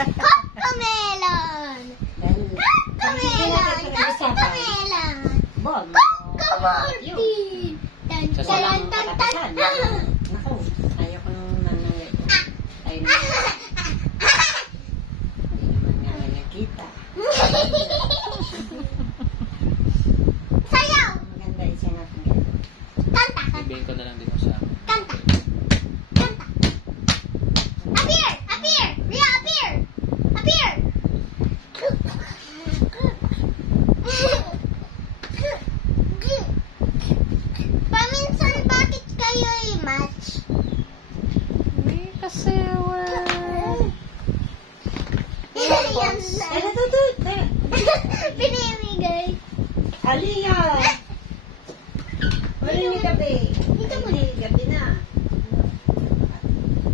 Cocomelon! Cocomelon! Cocomelon! Cocomelon! Tan tan tan tan tan! Naku, ayoko nung nangyay. Ayun na. Hindi naman nga nakita. Sayaw! Maganda yung siya natin ganyan. Kanta! Sabihin ko na lang din ko sa amin. Kanta! Kanta! Appear! Appear! Ria, appear! Appear! Paminsan, bakit kayo i-match? Kasi Yan na. Ito. Pinimigay. Aliyah! Wala ni gabi. Dito mo na.